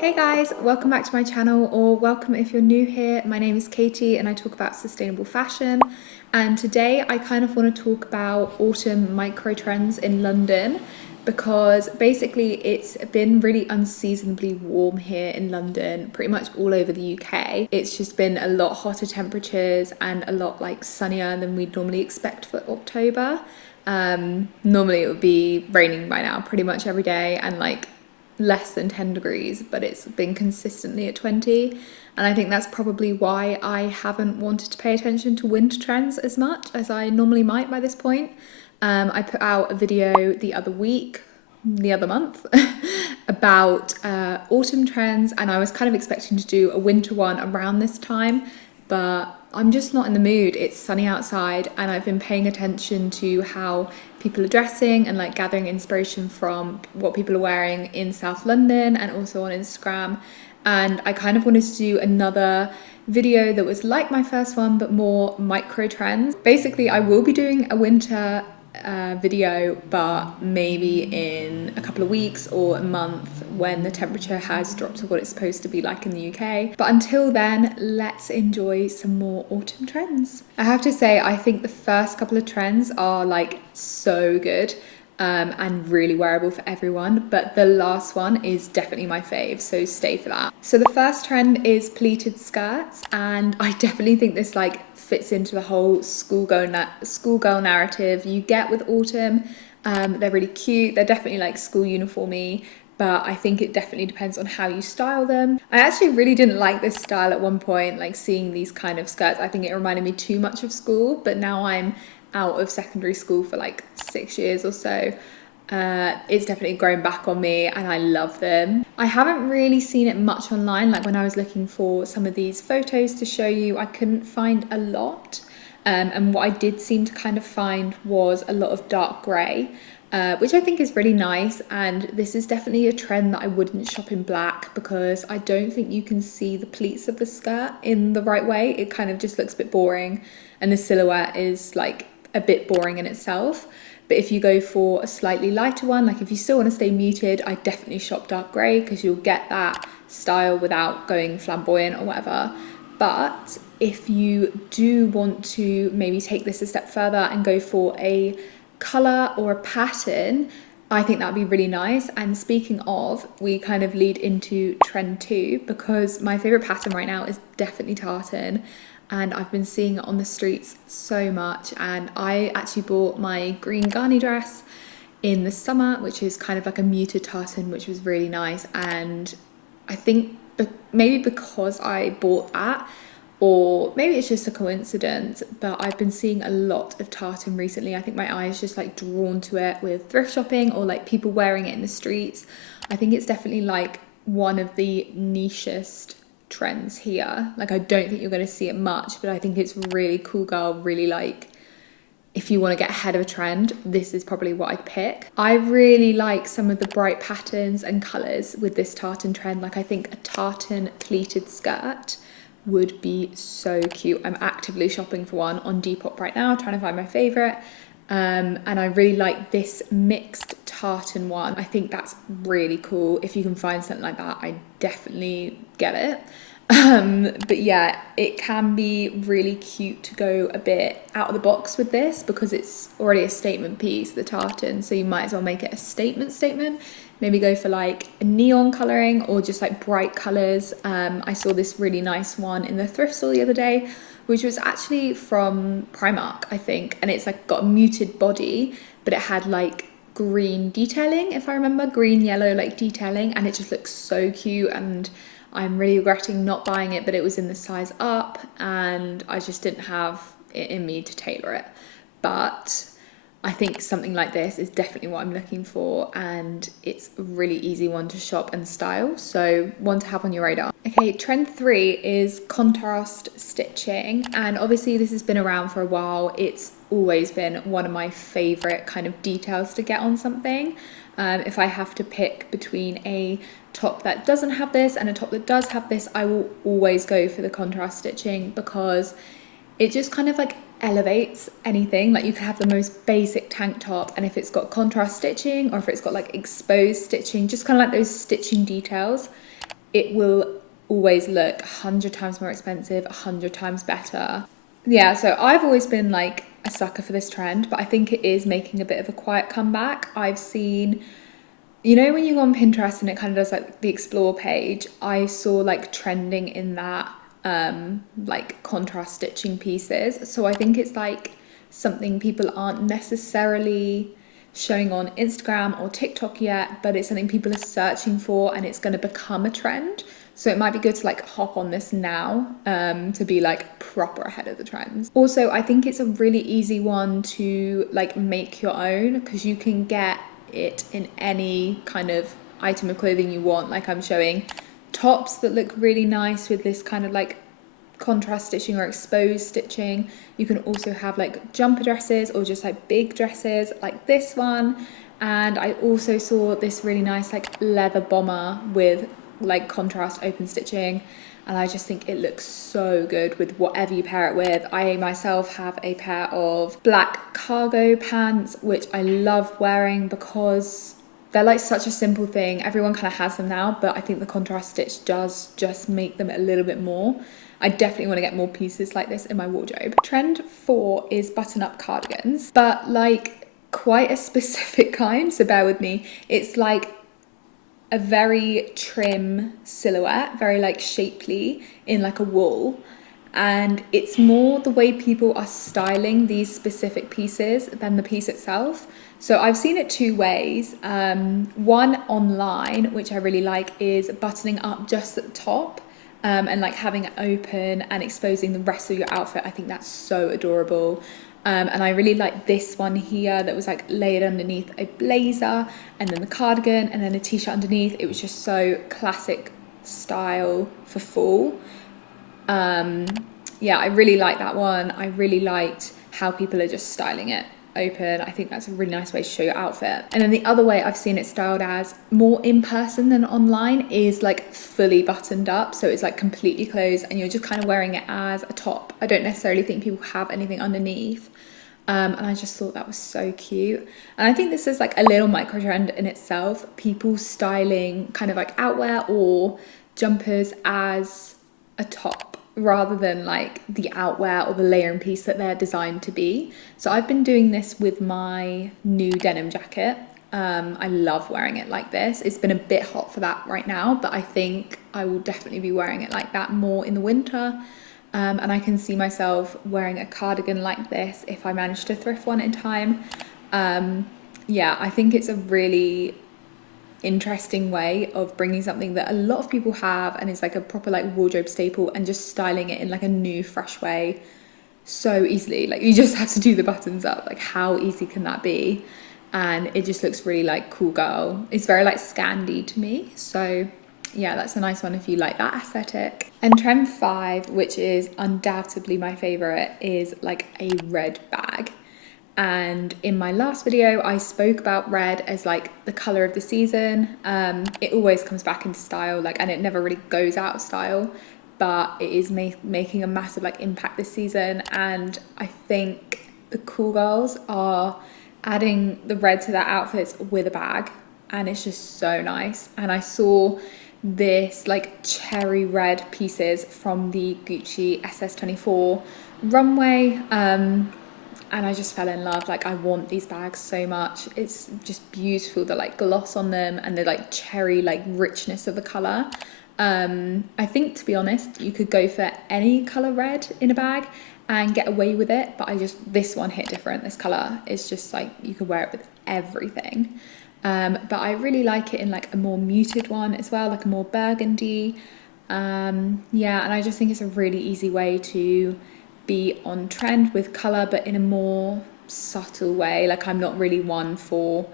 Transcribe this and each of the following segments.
Hey guys, welcome back to my channel, or welcome if you're new here. My name is Katie and I talk about sustainable fashion, and today I kind of want to talk about autumn micro trends in London because basically it's been really unseasonably warm here in London, pretty much all over the UK. It's just been a lot hotter temperatures and a lot sunnier than we'd normally expect for October. Normally it would be raining by now pretty much every day and less than 10 degrees, but it's been consistently at 20, and I think that's probably why I haven't wanted to pay attention to winter trends as much as I normally might by this point. I put out a video the other month about autumn trends, and I was kind of expecting to do a winter one around this time, but I'm just not in the mood. It's sunny outside and I've been paying attention to how people are dressing and gathering inspiration from what people are wearing in South London and also on Instagram. And I kind of wanted to do another video that was like my first one but more micro trends. Basically, I will be doing a winter video, but maybe in a couple of weeks or a month when the temperature has dropped to what it's supposed to be like in the UK. But until then, let's enjoy some more autumn trends. I have to say, I think the first couple of trends are so good. And really wearable for everyone, but the last one is definitely my fave, so stay for that. So the first trend is pleated skirts, and I definitely think this fits into the whole schoolgirl narrative you get with autumn. They're really cute, they're definitely school uniformy, but I think it definitely depends on how you style them. I actually really didn't like this style at one point, seeing these kind of skirts. I think it reminded me too much of school, but now I'm out of secondary school for 6 years or so. It's definitely grown back on me and I love them. I haven't really seen it much online. When I was looking for some of these photos to show you, I couldn't find a lot. And what I did seem to kind of find was a lot of dark grey, which I think is really nice. And this is definitely a trend that I wouldn't shop in black because I don't think you can see the pleats of the skirt in the right way. It kind of just looks a bit boring, and the silhouette is a bit boring in itself. But if you go for a slightly lighter one, if you still want to stay muted, I definitely shop dark grey because you'll get that style without going flamboyant or whatever. But if you do want to maybe take this a step further and go for a colour or a pattern, I think that'd be really nice. And speaking of, we kind of lead into trend 2 because my favourite pattern right now is definitely tartan. And I've been seeing it on the streets so much, and I actually bought my green Ghani dress in the summer, which is kind of a muted tartan, which was really nice. And I think maybe because I bought that, or maybe it's just a coincidence, but I've been seeing a lot of tartan recently. I think my eye is just drawn to it with thrift shopping or people wearing it in the streets. I think it's definitely one of the nichest trends here. I don't think you're going to see it much, but I think it's really cool girl, really if you want to get ahead of a trend, this is probably what I'd pick. I really like some of the bright patterns and colours with this tartan trend. I think a tartan pleated skirt would be so cute. I'm actively shopping for one on Depop right now, trying to find my favourite. And I really like this mixed tartan one. I think that's really cool. If you can find something like that, I definitely get it. But yeah, it can be really cute to go a bit out of the box with this because it's already a statement piece, the tartan, so you might as well make it a statement. Maybe go for a neon colouring or just bright colours. I saw this really nice one in the thrift store the other day, which was actually from Primark, I think, and it's got a muted body, but it had green detailing, if I remember, green yellow detailing, and it just looks so cute. And I'm really regretting not buying it, but it was in the size up and I just didn't have it in me to tailor it. But I think something like this is definitely what I'm looking for, and it's a really easy one to shop and style, so one to have on your radar. Okay, trend 3 is contrast stitching, and obviously this has been around for a while. It's always been one of my favourite kind of details to get on something. If I have to pick between a top that doesn't have this and a top that does have this, I will always go for the contrast stitching because it just kind of elevates anything. You could have the most basic tank top, and if it's got contrast stitching or if it's got exposed stitching, just kind of those stitching details, it will always look 100 times more expensive, 100 times better. Yeah, so I've always been like a sucker for this trend, but I think it is making a bit of a quiet comeback. I've seen, you know, when you go on Pinterest and it kind of does like the explore page, I saw like trending in that like contrast stitching pieces. So I think it's like something people aren't necessarily showing on Instagram or TikTok yet, but it's something people are searching for and it's going to become a trend. So it might be good to like hop on this now to be like proper ahead of the trends. Also, I think it's a really easy one to like make your own because you can get it in any kind of item of clothing you want. Like I'm showing tops that look really nice with this kind of like contrast stitching or exposed stitching. You can also have like jumper dresses or just like big dresses like this one. And I also saw this really nice like leather bomber with like contrast open stitching, and I just think it looks so good with whatever you pair it with. I myself have a pair of black cargo pants which I love wearing because they're like such a simple thing. Everyone kind of has them now, but I think the contrast stitch does just make them a little bit more. I definitely want to get more pieces like this in my wardrobe. Trend 4 is button-up cardigans, but like quite a specific kind, so bear with me. It's like a very trim silhouette, very like shapely in like a wool. And it's more the way people are styling these specific pieces than the piece itself. So I've seen it two ways. One online, which I really like, is buttoning up just at the top and like having it open and exposing the rest of your outfit. I think that's so adorable. And I really like this one here that was like layered underneath a blazer and then the cardigan and then a t-shirt underneath. It was just so classic style for fall. Yeah, I really like that one. I really liked how people are just styling it open. I think that's a really nice way to show your outfit. And then the other way I've seen it styled as more in person than online is like fully buttoned up. So it's like completely closed and you're just kind of wearing it as a top. I don't necessarily think people have anything underneath. And I just thought that was so cute. And I think this is like a little micro trend in itself. People styling kind of like outwear or jumpers as a top rather than like the outwear or the layering piece that they're designed to be. So I've been doing this with my new denim jacket. I love wearing it like this. It's been a bit hot for that right now, but I think I will definitely be wearing it like that more in the winter. And I can see myself wearing a cardigan like this if I manage to thrift one in time. Yeah, I think it's a really interesting way of bringing something that a lot of people have and is like a proper like wardrobe staple and just styling it in like a new fresh way so easily. Like you just have to do the buttons up. Like how easy can that be? And it just looks really like cool girl. It's very like Scandi to me. So yeah, that's a nice one if you like that aesthetic. And trend 5, which is undoubtedly my favorite, is like a red bag. And in my last video, I spoke about red as like the color of the season. It always comes back into style, like, and it never really goes out of style, but it is making a massive like impact this season. And I think the cool girls are adding the red to their outfits with a bag, and it's just so nice. And I saw this like cherry red pieces from the Gucci SS24 runway, and I just fell in love. Like I want these bags so much. It's just beautiful, the like gloss on them and the like cherry like richness of the color. I think, to be honest, you could go for any color red in a bag and get away with it, but this one hit different. This color is just like you could wear it with everything. But I really like it in like a more muted one as well, like a more burgundy. Yeah, and I just think it's a really easy way to be on trend with colour, but in a more subtle way. Like I'm not really one for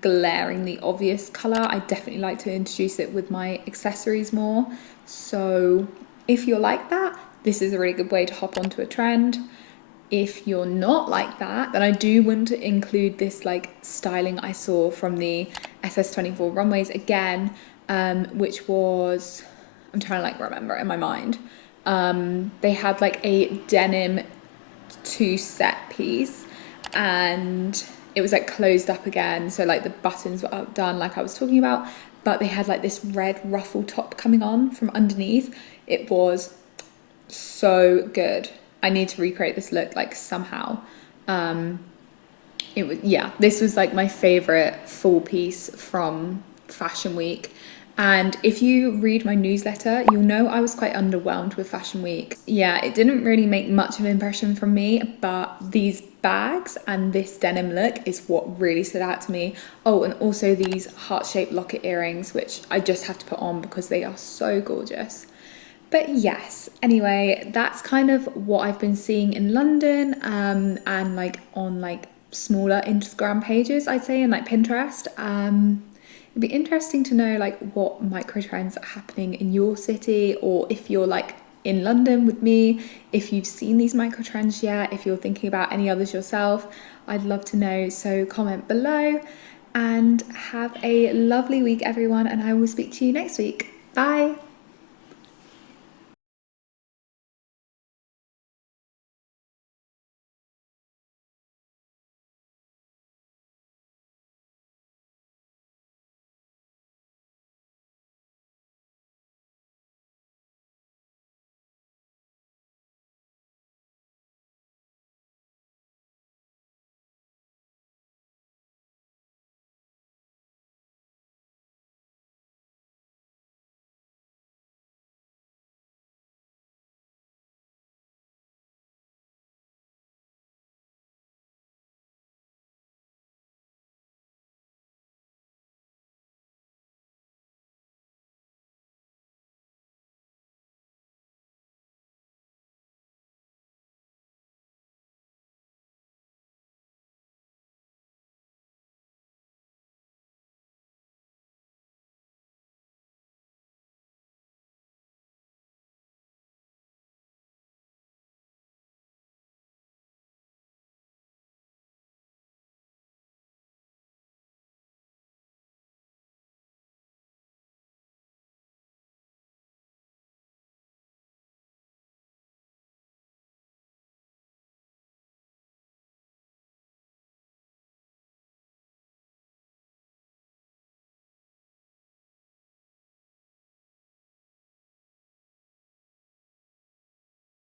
glaringly obvious colour. I definitely like to introduce it with my accessories more. So if you're like that, this is a really good way to hop onto a trend. If you're not like that, then I do want to include this like styling I saw from the SS24 runways again, which was, I'm trying to like remember it in my mind. They had like a denim 2-set piece, and it was like closed up again, so like the buttons were done like I was talking about, but they had like this red ruffle top coming on from underneath. It was so good. I need to recreate this look like somehow. It was, yeah, this was like my favorite full piece from Fashion Week. And if you read my newsletter, you'll know I was quite underwhelmed with Fashion Week. Yeah, it didn't really make much of an impression from me, but these bags and this denim look is what really stood out to me. Oh, and also these heart-shaped locket earrings, which I just have to put on because they are so gorgeous. But yes, anyway, that's kind of what I've been seeing in London, and like on like smaller Instagram pages, I'd say, and like Pinterest. It'd be interesting to know like what micro trends are happening in your city, or if you're like in London with me, if you've seen these micro trends yet, if you're thinking about any others yourself, I'd love to know. So comment below, and have a lovely week, everyone, and I will speak to you next week. Bye.